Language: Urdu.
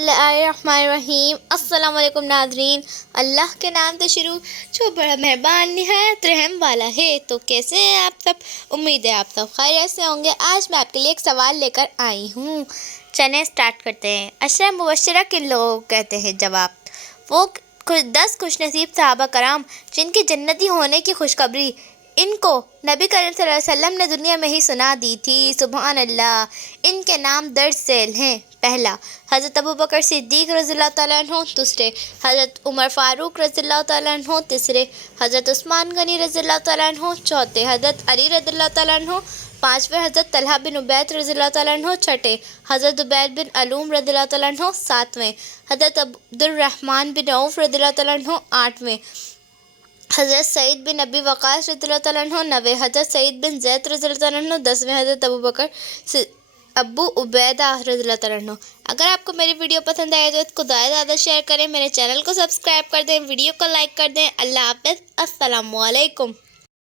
Bismillahirrahmanirrahim. السلام علیکم ناظرین. اللہ کے نام سے شروع جو بڑا مہربان نہایت رحم والا ہے. تو کیسے ہیں آپ سب؟ امید ہے آپ سب خیریت سے ہوں گے. آج میں آپ کے لیے ایک سوال لے کر آئی ہوں. چلیں اسٹارٹ کرتے ہیں. عشرہ مبشرہ کن لوگوں کو کہتے ہیں؟ جواب: وہ 10 خوش نصیب صحابہ کرام جن کی جنتی ہونے کی خوشخبری ان کو نبی کریم صلی اللہ علیہ وسلم نے دنیا میں ہی سنا دی تھی. سبحان اللہ. ان کے نام درج ذیل ہیں. پہلا، حضرت ابوبکر صدیق رضی اللہ تعالیٰ عنہ. دوسرے، حضرت عمر فاروق رضی اللہ تعالیٰ عنہ. تیسرے، حضرت عثمان غنی رضی اللہ تعالیٰ عنہ. چوتھے، حضرت علی رضی اللہ تعالیٰ عنہ. پانچویں، حضرت طلحہ بن عبید رضی اللہ تعالیٰ عنہ. چھٹے، حضرت عبید بن علوم رضی اللہ تعالیٰ عنہ. ساتویں، حضرت عبد الرحمن بن عوف رضی اللہ تعالیٰ عنہ. آٹھویں، حضرت سعید بن ابی وقاص رضی اللہ تعالیٰ عنہ. نویں، حضرت سعید بن زید رضی اللہ تعالیٰ عنہ. 10ویں، حضرت ابو عبیدہ رضی اللہ تعالیٰ عنہ. اگر آپ کو میری ویڈیو پسند آئے تو اس کو زیادہ سے زیادہ شیئر کریں. میرے چینل کو سبسکرائب کر دیں. ویڈیو کو لائک کر دیں. اللہ حافظ. السلام علیکم.